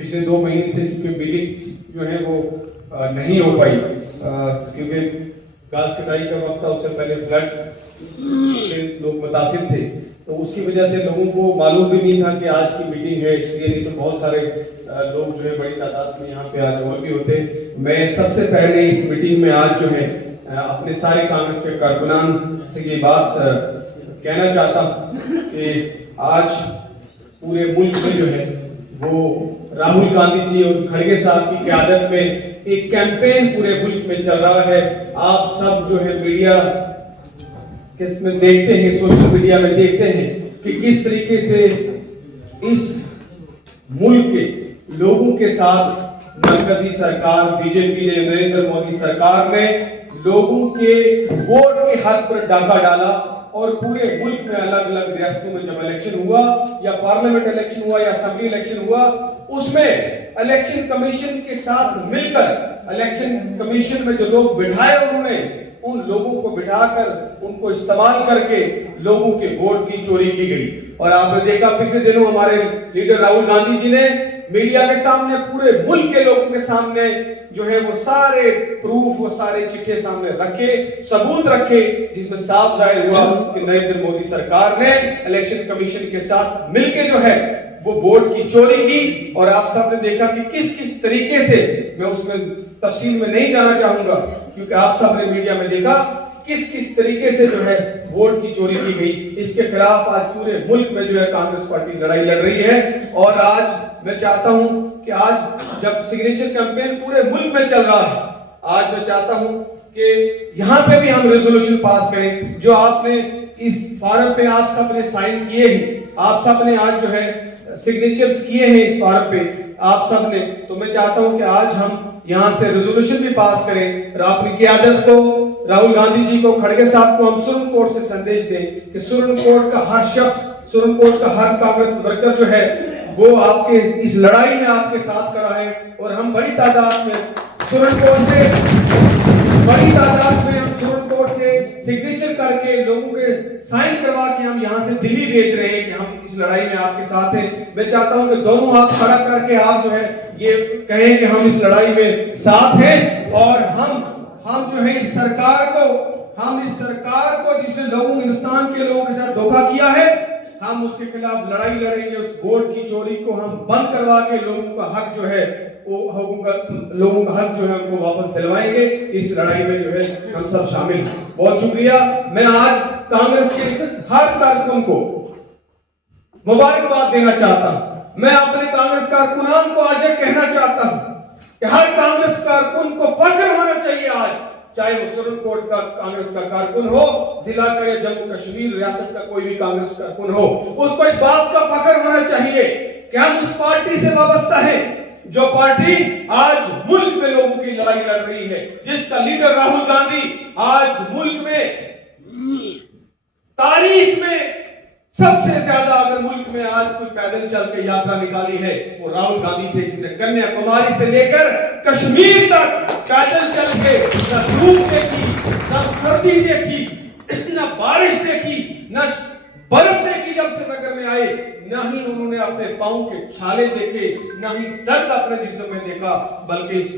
پچھلے 2 مہینے سے کیونکہ میٹنگز جو ہیں وہ نہیں ہو پائی کیونکہ گھاس کٹائی کا وقت تھا، اس سے پہلے فلڈ سے لوگ متاثر تھے، تو اس کی وجہ سے لوگوں کو معلوم بھی نہیں تھا کہ آج کی میٹنگ ہے، اس لیے نہیں تو بہت سارے لوگ جو ہے بڑی تعداد میں یہاں پہ آج اور بھی ہوتے۔ میں سب سے پہلے اس میٹنگ میں آج جو ہے اپنے سارے کانگریس کے کارکنان سے یہ بات کہنا چاہتا ہوں کہ آج پورے ملک میں جو ہے وہ راہل گاندھی جی اور کھڑگے صاحب کی قیادت میں ایک کیمپین پورے ملک میں چل رہا ہے۔ آپ سب جو ہے میڈیا کس میں دیکھتے ہیں، سوشل میڈیا میں دیکھتے ہیں کہ کس طریقے سے اس ملک کے لوگوں کے ساتھ مرکزی سرکار بی جے پی نے، نریندر مودی سرکار نے لوگوں کے ووٹ کے حق پر ڈاکہ ڈالا، اور پورے ملک میں الگ الگ ریاستوں میں جب الیکشن ہوا یا پارلیمنٹ الیکشن ہوا یا اسمبلی الیکشن ہوا، اس میں الیکشن کمیشن کے ساتھ مل کر الیکشن کمیشن میں جو لوگ بٹھائے انہوں نے ان لوگوں کو بٹھا کر ان کو استعمال کر کے لوگوں کے ووٹ کی چوری کی گئی۔ اور آپ نے دیکھا پچھلے دنوں ہمارے لیڈر راہل گاندھی جی نے میڈیا کے سامنے پورے ملک کے لوگوں کے سامنے جو ہے وہ سارے پروف، وہ سارے چٹھے سامنے رکھے، ثبوت رکھے، جس میں صاف ظاہر ہوا کہ نریندر مودی سرکار نے الیکشن کمیشن کے ساتھ مل کے جو ہے وہ ووٹ کی چوری کی۔ اور آپ سب نے دیکھا کہ کس کس طریقے سے، میں اس میں تفصیل میں نہیں جانا چاہوں گا کیونکہ آپ سب نے میڈیا میں دیکھا کس کس طریقے سے جو ہے ووٹ کی چوری کی گئی۔ اس کے خلاف آج پورے ملک میں جو ہے کانگریس پارٹی لڑائی لڑ رہی ہے، اور آج میں چاہتا ہوں کہ آج جب سگنیچر کیمپین پورے ملک میں چل رہا ہے، آج میں چاہتا ہوں کہ یہاں پہ بھی ہم ریزولوشن پاس کریں جو آپ نے اس فارم پہ آپ سب نے سائن کیے ہیں، آپ سب نے آج جو ہے سگنیچرز کیے ہیں اس فارم پہ آپ سب نے، تو میں چاہتا ہوں کہ آج ہم یہاں سے ریزولوشن بھی پاس کریں اور اپنی قیادت کو، راہل گاندھی جی کو، کھڑگے صاحب کو ہم سپریم کورٹ سے سندیش دیں کہ سپریم کورٹ کا ہر شخص، سپریم کورٹ کا ہر کانگریس ورکر جو ہے وہ آپ کے اس لڑائی میں آپ کے ساتھ کھڑا ہے، اور ہم بڑی تعداد میں سپریم کورٹ سے ہم سپریم کورٹ سے سگنیچر کر کے لوگوں کے سائن کروا کے ہم یہاں سے دلی بھیج رہے ہیں کہ ہم اس لڑائی میں آپ کے ساتھ ہیں۔ میں چاہتا ہوں کہ دونوں ہاتھ کھڑا کر کے آپ جو ہے یہ کہیں کہ ہم اس لڑائی میں ساتھ ہیں، اور ہم جو ہے اس سرکار کو جس نے ہندوستان کے لوگوں کے ساتھ دھوکہ کیا ہے، ہم اس کے خلاف لڑائی لڑیں گے، اس ووٹ کی چوری کو ہم بند کروا کے لوگوں کا حق جو ہے لوگوں کا حق جو ہے ان کو واپس دلوائیں گے۔ اس لڑائی میں جو ہے ہم سب شامل ہیں۔ بہت شکریہ۔ میں آج کانگریس کے ہر کارکن کو مبارکباد دینا چاہتا ہوں۔ میں اپنے کانگریس کارکنان کو آج یہ کہنا چاہتا ہوں کہ ہر کانگریس کارکن کو فخر ہونا چاہیے آج، چاہے وہ سپریم کورٹ کا کانگریس کا کارکن ہو، ضلع کا یا جموں کشمیر ریاست کا کوئی بھی کانگریس کارکن ہو، اس کو اس بات کا فخر ہونا چاہیے کہ ہم اس پارٹی سے وابستہ ہیں جو پارٹی آج ملک میں لوگوں کی لڑائی لڑ رہی ہے، جس کا لیڈر راہل گاندھی آج ملک میں تاریخ میں سب سے زیادہ، اگر ملک میں آج کوئی پیدل چل کے یاترا نکالی ہے وہ راہل گاندھی تھے، جس نے کنیا کماری سے لے کر کشمیر تک پیدل چل کے نہ دھوپ دیکھی، نہ سردی دیکھی، نہ بارش دیکھی، نہ برف دیکھی جب سے نگر میں آئے، نہ ہی انہوں نے اپنے پاؤں کے چھالے دیکھے، نہ ہی درد اپنے جسم میں دیکھا، بلکہ اس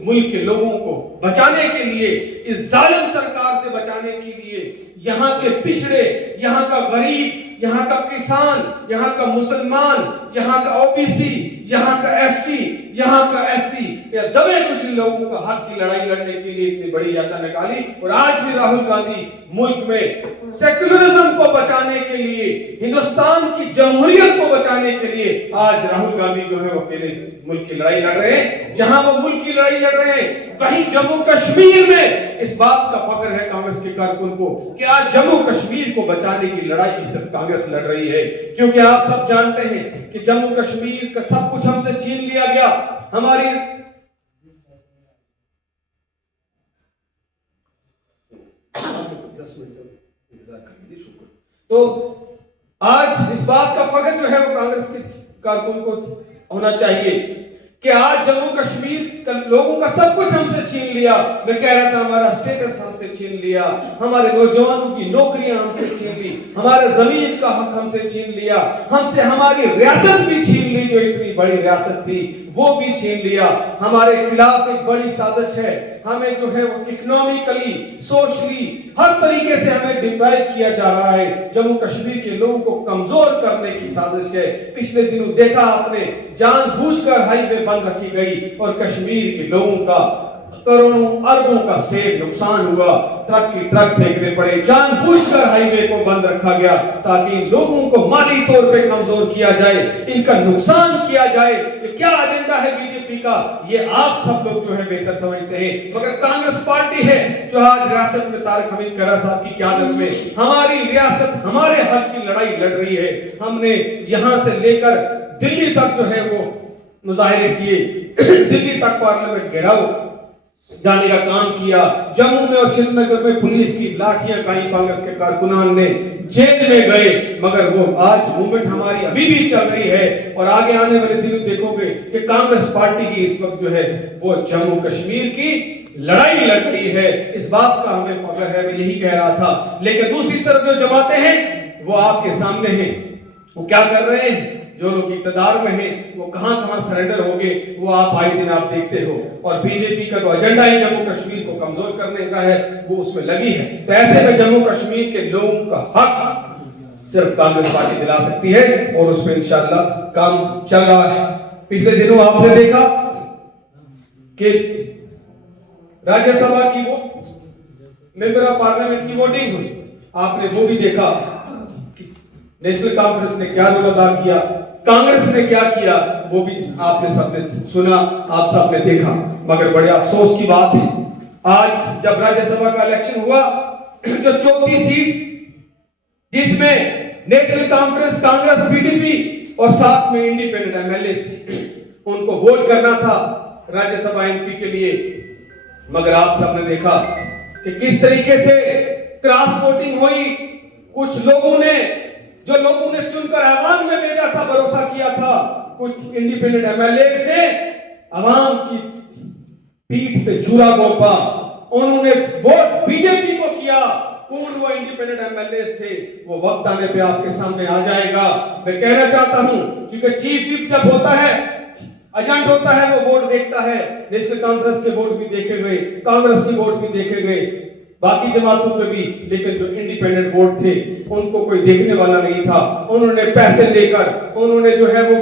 ملک کے لوگوں کو بچانے کے لیے، اس ظالم سرکار سے بچانے کے لیے، یہاں کے پچھڑے، یہاں کا غریب، یہاں کا کسان، یہاں کا مسلمان، یہاں کا او بی سی، یہاں کا ایس ٹی، یہاں کا ایس سی، یا دبے کچھ لوگوں کا حق کی لڑائی لڑنے کے لیے اتنی بڑی یاترا نکالی۔ اور آج بھی راہل گاندھی ملک میں سیکولرزم کو بچانے کے لیے، ہندوستان کی جمہوریت کو بچانے کے لیے آج راہل گاندھی جو ہے وہ اکیلے ملک کی لڑائی لڑ رہے ہیں۔ جہاں وہ ملک کی لڑائی لڑ رہے ہیں، وہیں جموں کشمیر میں اس بات کا فخر ہے کانگریس کے کارکن کو کہ آج جموں کشمیر کو بچانے کی لڑائی بھی صرف کانگریس لڑ رہی ہے، کیونکہ آپ سب جانتے ہیں کہ جموں کشمیر کا سب کچھ ہم سے چھین لیا گیا۔ ہماری تو آج اس بات کا فخر جو ہے وہ کانگریس کے کارکن کو ہونا چاہیے کہ آج جموں کشمیر لوگوں کا سب کچھ ہم سے چھین لیا. میں کہہ رہا تھا ہمارا اسٹیٹس ہم سے چھین لیا, ہمارے نوجوانوں کی نوکریاں ہم سے چھین لی, ہمارے زمین کا حق ہم سے چھین لیا, ہم سے ہماری ریاست بھی چھین لی, جو اتنی بڑی ریاست تھی وہ بھی چھین لیا. ہمارے خلاف ایک بڑی سازش ہے, ہمیں جو ہے وہ اکنامکلی, سوشلی, ہر طریقے سے ہمیں ڈپرائیو کیا جا رہا ہے. جموں کشمیر کے لوگوں کو کمزور کرنے کی سازش ہے. پچھلے دنوں دیکھا آپ نے, جان بوجھ کر ہائی وے بند رکھی گئی اور کشمیر کے لوگوں کا کروڑوں اربوں کا سیب نقصان ہوا, ٹرک کی ٹرک پھینکنے پڑے, جان بوجھ کر ہائی وے کو بند رکھا گیا تاکہ ان لوگوں کو مالی طور پہ کمزور کیا جائے, ان کا نقصان کیا جائے. یہ کیا ایجنڈا ہے بی جے پی کا, یہ آپ سب لوگ جو ہے بہتر سمجھتے ہیں. مگر کانگریس پارٹی ہے جو آج ریاست میں طارق حمید کھہرا صاحب کی قیادت میں ہماری ریاست ہمارے حق کی لڑائی لڑ رہی ہے. ہم نے یہاں سے لے کر دلی تک جو ہے وہ مظاہرے کیے, دلی تک پارلیمنٹ گھیراؤ جانے کا کام کیا. جموں میں اور شری نگر میں پولیس کی لاٹھیاں کھائیں کانگریس کے کارکنان نے, جیل میں گئے. مگر وہ آج موومنٹ ہماری ابھی بھی چل رہی ہے اور آگے آنے والے دنوں دیکھو گے کہ کانگریس پارٹی کی اس وقت جو ہے وہ جموں کشمیر کی لڑائی لڑ رہی ہے. اس بات کا ہمیں فخر ہے, میں یہی کہہ رہا تھا. لیکن دوسری طرف جو جماعتیں ہیں وہ آپ کے سامنے ہیں, وہ کیا کر رہے ہیں. جو لوگ اقتدار میں ہیں وہ کہاں کہاں سرنڈر ہو گئے, وہ آپ آئے دن آپ دیکھتے ہو. اور بی جے پی کا تو ایجنڈا ہی جموں کشمیر کو کمزور کرنے کا ہے, وہ اس میں لگی ہے. تو ایسے میں جموں کشمیر کے لوگوں کا حق صرف کانگریس پارٹی دلا سکتی ہے اور اس پہ انشاءاللہ کام چل رہا ہے. پچھلے دنوں آپ نے دیکھا کہ راجیہ سبھا کی وہ ممبر آف پارلیمنٹ کی ووٹنگ ہوئی, آپ نے وہ بھی دیکھا. نیشنل کانفرنس نے کیا رول ادا کیا, کانگریس نے کیا کیا, وہ بھی آپ نے سب نے سنا, آپ سب نے دیکھا. مگر بڑے افسوس کی بات ہے, آج جب راجیہ سبھا کا الیکشن ہوا, جو 34 سیٹ جس میں national conference, Congress, P D P اور ساتھ میں انڈیپینڈنٹ ایم ایل ایز تھے, ان کو ووٹ کرنا تھا راجیہ سبھا ایم پی کے لیے. مگر آپ سب نے دیکھا کہ کس طریقے سے کراس ووٹنگ ہوئی. کچھ لوگوں نے, جو لوگوں نے چن کر ایوان میں بھیجا تھا, بھروسہ کیا تھا, کچھ انڈیپینڈنٹ ایم ایل ایز نے عوام کی پیٹھ پہ چھرا گھونپا, انہوں نے ووٹ بی جے پی کو کیا. کون وہ انڈیپینڈنٹ ایم ایل ایز تھے, وہ وقت آنے پہ آپ کے سامنے آ جائے گا. میں کہنا چاہتا ہوں کیونکہ چیف وپ جب ہوتا ہے, ایجنٹ ہوتا ہے, وہ ووٹ دیکھتا ہے. نیشنل کانفرنس کے ووٹ بھی دیکھے گئے, کانگریس کے ووٹ بھی دیکھے گئے, باقی جماعتوں پہ بھی. لیکن جو انڈیپینڈنٹ ووٹ تھے ان کو کوئی دیکھنے والا نہیں تھا. انہوں نے پیسے لے کر, انہوں نے جو ہے وہ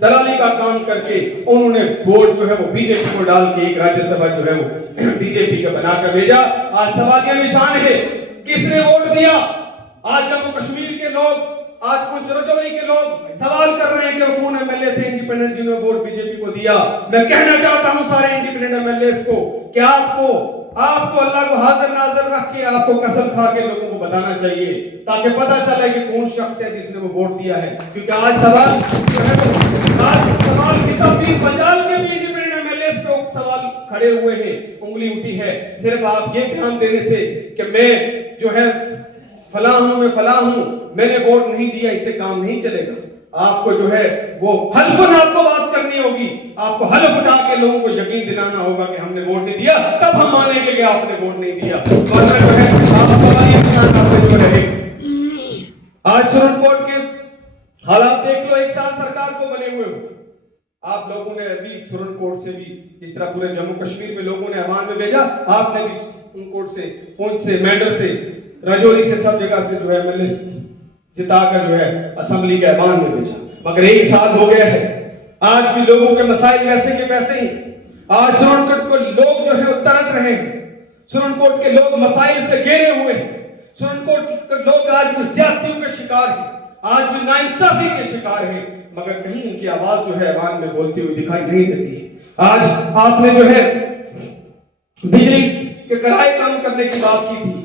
دلالی کا کام کر کے انہوں نے ووٹ جو ہے وہ بی جے پی کو ڈال کے ایک راجیہ سبھا جو ہے وہ بی جے پی کا بنا کر بھیجا. آج سوالیہ نشان ہے کس نے ووٹ دیا. آج جموں کشمیر کے لوگ, آج پنچ رجوری کے لوگ سوال کر رہے ہیں کہ وہ کون ایم ایل اے تھے انڈیپینڈنٹ جنہوں نے ووٹ بی جے پی کو دیا. میں کہنا چاہتا ہوں سارے انڈیپینڈنٹ ایم ایل ایز کو کہ آپ کو اللہ کو حاضر ناظر رکھ کے آپ کو قسم کھا کے لوگوں کو بتانا چاہیے تاکہ پتہ چلے کہ کون شخص ہے جس نے وہ ووٹ دیا ہے. کیونکہ آج سوال کی تفریح بنگال کے بھی انڈیپینڈنٹ ایم ایل ایز کو سوال کھڑے ہوئے ہیں, انگلی اٹھی ہے. صرف آپ یہ دھیان دینے سے کہ میں جو ہے فلاں ہوں, میں فلاں ہوں, میں نے ووٹ نہیں دیا, اس سے کام نہیں چلے گا. آپ کو جو ہے وہ حلفاً آپ کو بات کرنی ہوگی, آپ کو حلف اٹھا کے لوگوں کو یقین دلانا ہوگا کہ ہم نے ووٹ نہیں دیا, تب ہم مانیں گے کہ آپ نے ووٹ نہیں دیا. ورنہ جو ہے آپ سوالیہ نشان آپ پہ جو رہے. آج سپریم کورٹ کے حالات دیکھ لو, 1 سال سرکار کو بنے ہوئے ہو. آپ لوگوں نے ابھی سپریم کورٹ سے بھی اس طرح پورے جموں کشمیر میں لوگوں نے ایوان میں بھیجا, آپ نے بھی سپریم کورٹ سے, پونچھ سے, مینڈر سے, رجوری سے, سب جگہ سے جو ہے ایم ایل اے جتا کر جو ہے اسمبلی کے ایوان میں بھیجا. مگر 1 سال ہو گیا ہے, آج بھی لوگوں کے مسائل ویسے کے ویسے ہی. آج سپریم کورٹ کو لوگ جو ہے وہ ترس رہے ہیں, سپریم کورٹ کے لوگ مسائل سے گھیرے ہوئے ہیں, سپریم کورٹ کے لوگ آج بھی زیادتیوں کے شکار ہیں, آج بھی ناانصافی کے شکار ہیں. مگر کہیں ان کی آواز جو ہے ایوان میں بولتی ہوئی دکھائی نہیں دیتی ہے. آج آپ نے جو ہے بجلی کے کرائے کم کرنے کی بات کی تھی,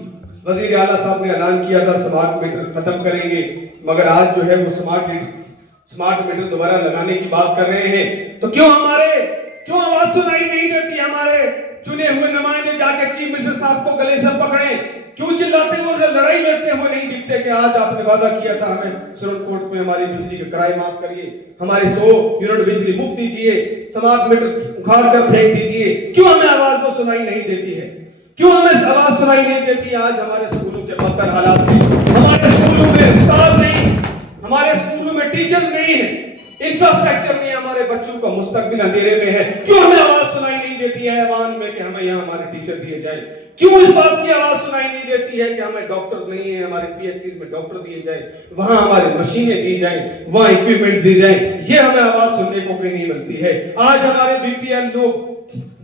وزیر اعلیٰ صاحب نے اعلان کیا تھا سمارٹ میٹر ختم کریں گے, مگر آج جو ہے وہ سمارٹ میٹر دوبارہ لگانے کی بات کر رہے ہیں. تو کیوں آواز سنائی نہیں دیتی؟ ہمارے چنے ہوئے نمائندے جا کے چیف منسٹر صاحب کو گلے سے پکڑیں کیوں چلاتے ہوئے لڑائی لڑتے ہوئے نہیں دکھتے کہ آج آپ نے وعدہ کیا تھا ہمیں سپریم کورٹ میں ہماری بجلی کے کرائے معاف کریے، ہماری 100 یونٹ بجلی مفت دیجیے، سمارٹ میٹر اکھاڑ کر پھینک دیجیے؟ کیوں ہمیں آواز وہ سنائی نہیں دیتی ہے؟ کیوں ہمیں آواز سنائی نہیں دیتی؟ آج ہمارے اسکولوں کے بدتر حالات ہیں، ہمارے اسکولوں میں استاد نہیں، ہمارے اسکولوں میں ٹیچرز نہیں ہیں، انفراسٹرکچر نہیں ہے، ہمارے بچوں کا مستقبل اندھیرے میں ہے۔ کیوں ہمیں آواز سنائی نہیں دیتی ہے ایوان میں کہ ہمیں یہاں ہمارے ٹیچر دیے جائیں؟ کیوں اس بات کی آواز سنائی نہیں دیتی ہے کہ ہمیں ڈاکٹرز نہیں ہیں، ہمارے پی ایچ سیز میں ڈاکٹر دیے جائیں، وہاں ہمارے مشینیں دی جائیں، وہاں ایکویپمنٹ دی جائیں؟ یہ ہمیں آواز سننے کو بھی نہیں ملتی ہے۔ آج ہمارے بی پی ایل لوگ،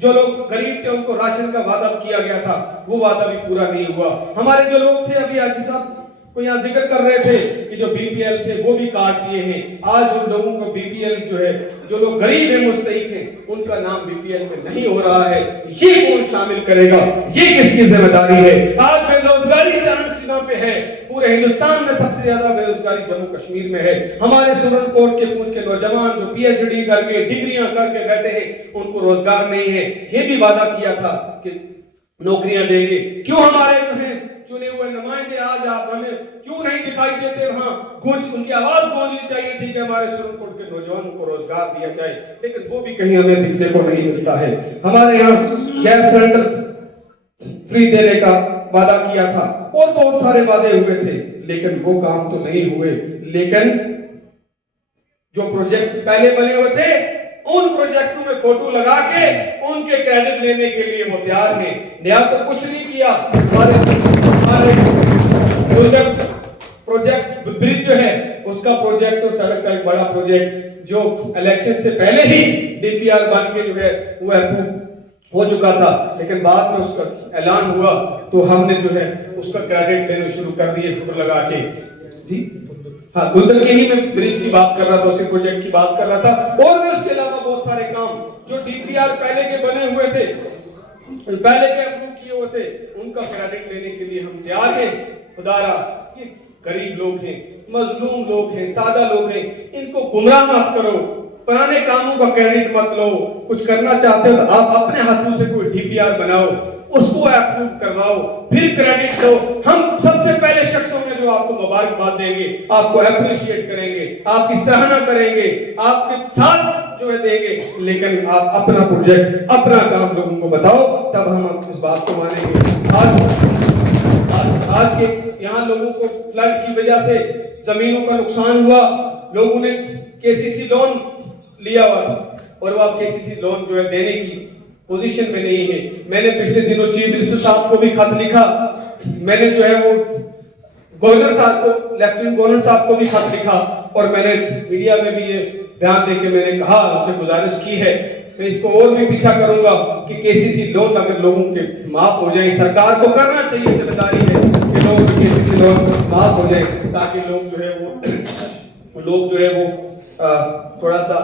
جو لوگ غریب تھے، ان کو راشن کا وعدہ کیا گیا تھا، وہ وعدہ بھی پورا نہیں ہوا۔ ہمارے جو لوگ تھے، ابھی حاجی صاحب کو یہاں ذکر کر رہے تھے کہ جو بی پی ایل تھے وہ بھی کاٹ دیے ہیں۔ آج ان لوگوں کو بی پی ایل جو ہے، جو لوگ غریب ہیں، مستحق ہیں، ان کا نام بی پی ایل میں نہیں ہو رہا ہے۔ یہ کون شامل کرے گا؟ یہ کس کی ذمہ داری ہے؟ آج بے روزگاری چاند سیما پہ ہے، پورے ہندوستان میں سب سے زیادہ بے روزگاری جموں کشمیر میں ہے۔ ہمارے سپریم کورٹ کے پوچھ کے نوجوان جو پی ایچ ڈی کر کے، ڈگریاں کر کے بیٹھے ہیں، ان کو روزگار نہیں ہے۔ یہ بھی وعدہ کیا تھا کہ نوکریاں دیں گے۔ کیوں ہمارے جو ہیں چنے ہوئے نمائندے آج آپ ہمیں کیوں نہیں دکھائی دیتے؟ وہاں گونج، ان کی آواز گونجنی چاہیے تھی کہ ہمارے سپریم کورٹ کے نوجوانوں کو روزگار دیا جائے، لیکن وہ بھی کہیں ہمیں دکھنے کو نہیں ملتا ہے۔ ہمارے یہاں گیس سلنڈر فری دینے کا وعدہ کیا تھا، اور بہت سارے وعدے ہوئے تھے، لیکن وہ کام تو نہیں ہوئے۔ لیکن جو پروجیکٹ پہلے بنے ہوئے تھے، ان پروجیکٹوں میں فوٹو لگا کے ان کے کریڈٹ لینے کے لیے وہ تیار ہیں۔ نیا تو کچھ نہیں کیا۔ ہمارے پروجیکٹ برج جو ہے، اس کا پروجیکٹ اور سڑک کا ایک بڑا پروجیکٹ جو الیکشن سے پہلے ہی ڈی پی آر بن کے جو ہے وہ اپروو ہو چکا تھا، لیکن بعد میں اس کا اعلان ہوا تو ہم نے جو ہے اس کا کریڈٹ لینا شروع کر دیے فوٹو لگا کے۔ جی ہاں، دھندل کے ہی میں برج کی بات کر رہا تھا، اسی پروجیکٹ کی بات کر رہا تھا، اور بھی اس کے علاوہ بہت سارے کام جو ڈی پی آر پہلے کے بنے ہوئے تھے، پہلے کے اپروو کیے ہوئے تھے، ان کا کریڈٹ لینے کے لیے ہم تیار ہیں۔ خدا را، یہ غریب لوگ ہیں، مظلوم لوگ ہیں، سادہ لوگ ہیں، ان کو گمراہ مت کرو، پرانے کاموں کا کریڈٹ مت لو۔ کچھ کرنا چاہتے ہو تو آپ اپنے ہاتھوں سے کوئی ڈی پی آر بناؤ، اس کو اپروو کرواؤ، پھر کریڈٹ لو۔ ہم سب سے پہلے شخص ہوں گے جو آپ کو مبارکباد دیں گے، آپ کو اپریشیٹ کریں گے، آپ کی سراہنا کریں گے، آپ کے ساتھ جو ہے دیں گے، لیکن آپ اپنا پروجیکٹ، اپنا کام لوگوں کو بتاؤ، تب ہم اس بات کو مانیں گے۔ آج کے یہاں لوگوں کو فلڈ کی وجہ سے زمینوں کا نقصان ہوا، لوگوں نے کے سی سی لون لیا ہوا تھا، اور وہ اب کے سی سی لون جو ہے دینے کی پوزیشن میں نہیں ہے۔ میں نے پچھلے دنوں چیف منسٹر صاحب کو بھی خط لکھا، میں نے جو ہے وہ گورنر صاحب کو، لیفٹیننٹ گورنر صاحب کو بھی خط لکھا، اور میں نے میڈیا میں بھی یہ بیان دے کے میں نے کہا، ان سے گزارش کی ہے، میں اس کو اور بھی پیچھا کروں گا کہ کے سی سی لون اگر لوگوں کے معاف ہو جائیں، سرکار کو کرنا چاہیے، ذمہ داری ہے کہ لوگوں کے کے سی سی لون معاف ہو جائیں، تاکہ لوگ جو ہے وہ تھوڑا سا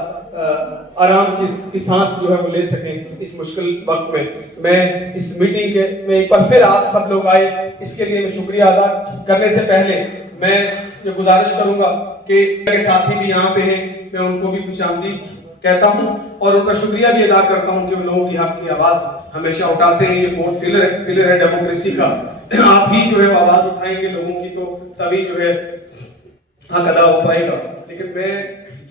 آرام کی سانس جو ہے وہ لے سکیں اس مشکل وقت میں۔ میں اس میٹنگ کے میں ایک بار پھر آپ سب لوگ آئے، اس کے لیے میں شکریہ ادا کرنے سے پہلے میں یہ گزارش کروں گا کہ میرے ساتھی بھی یہاں پہ ہیں، میں ان کو بھی خوش آمدید کہتا ہوں، اور ان کا شکریہ بھی ادا کرتا ہوں کہ وہ لوگوں کی حق کی آواز ہمیشہ اٹھاتے ہیں۔ یہ فورتھ پلر ہے ڈیموکریسی کا، آپ ہی جو ہے آواز اٹھائیں گے لوگوں کی تو تبھی جو ہے حق ادا ہو پائے گا۔ لیکن میں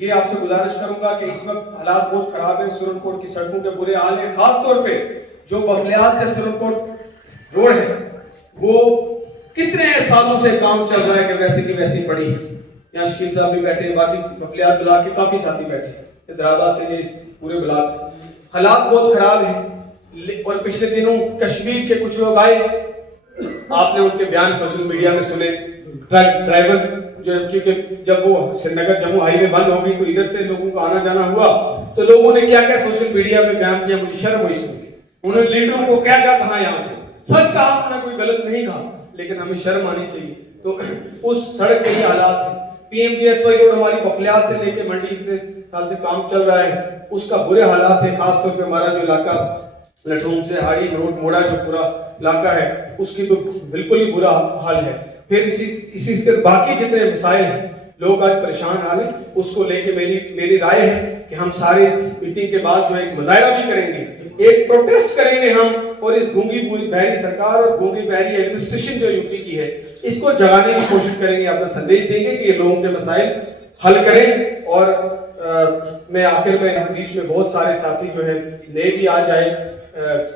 یہ آپ سے گزارش کروں گا کہ اس وقت حالات بہت خراب ہیں، سپریم کورٹ کی سڑکوں کے برے حال ہیں، خاص طور پہ جو بفلیاز سے سپریم کورٹ روڈ ہے، وہ کتنے سالوں سے کام چل رہا ہے کہ ویسی کی ویسی پڑی۔ یہاں شکیل صاحب بھی بیٹھے ہیں، باقی بفلیاز بلاک کے کافی ساتھی بیٹھے ہیں، حیدرآباد سے اس پورے بلاک سے۔ حالات بہت خراب ہیں، اور پچھلے دنوں کشمیر کے کچھ لوگ آئے، آپ نے ان کے بیان سوشل میڈیا میں سنے، ٹرک ڈرائیورز جو، کیونکہ جب وہ سری نگر جموں ہائی وے بند ہو گئی تو ادھر سے لوگوں کا آنا جانا ہوا، تو لوگوں نے کیا کیا سوشل میڈیا میں بیان کیا، مجھے شرم ہوئی سن کے۔ انہوں نے لیڈروں کو کیا کیا کہا، یہاں پہ سچ کہا، انہوں نے کوئی غلط نہیں کہا، لیکن ہمیں شرم آنی چاہیے۔ تو اس سڑک کے ہی حالات ہیں۔ P M G S Y road ہماری بفلیاز سے لے کے منڈی اتنے سال سے کام چل رہا ہے، اس کا برے حالات ہے، خاص طور پہ ہمارا جو علاقہ لٹھون سے ہاڑی روڈ موڑا جو پورا علاقہ ہے، اس کی تو بالکل ہی برا حال ہے۔ پھر اسی سے باقی جتنے مسائل ہیں، لوگ آج پریشان حال ہیں، اس کو لے کے میری رائے ہے کہ ہم سارے میٹنگ کے بعد جو ایک مظاہرہ بھی کریں گے، ایک پروٹیسٹ کریں گے ہم اور اس گونگی بہری سرکار اور گونگی بہری ایڈمنسٹریشن جو یوٹی کی ہے اس کو جگانے کی کوشش کریں گے, اپنا سندیش دیں گے کہ یہ لوگوں کے مسائل حل کریں. اور میں آخر میں بیچ میں بہت سارے ساتھی جو ہیں نئے بھی آ جائے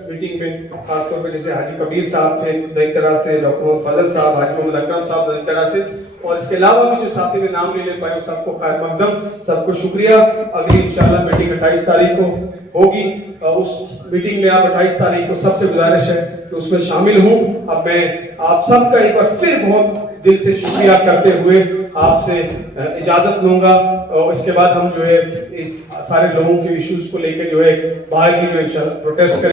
میٹنگ میں, خاص طور پہ جیسے حاجی کبیر صاحب تھے دینترا سے, ڈاکٹر محمد فضل صاحب, حاجی محمد اکرم صاحب دینترا سے, اور اس کے علاوہ بھی جو ساتھی میں نام نہیں لے پائے سب کو خیر مقدم, سب کو شکریہ. اگلی انشاءاللہ میٹنگ 28 تاریخ کو ہوگی. اس میٹنگ میں آپ 28 تاریخ کو سب سے گزارش ہے کہ اس میں شامل ہوں. اب میں آپ سب کا ایک بار پھر بہت دل سے شکریہ کرتے ہوئے آپ سے اجازت لوں گا, اور اس کے بعد ہم جو ہے اس سارے لوگوں کے ایشوز کو لے کے جو ہے باہر کی جو انشاءاللہ پروٹیسٹ کریں.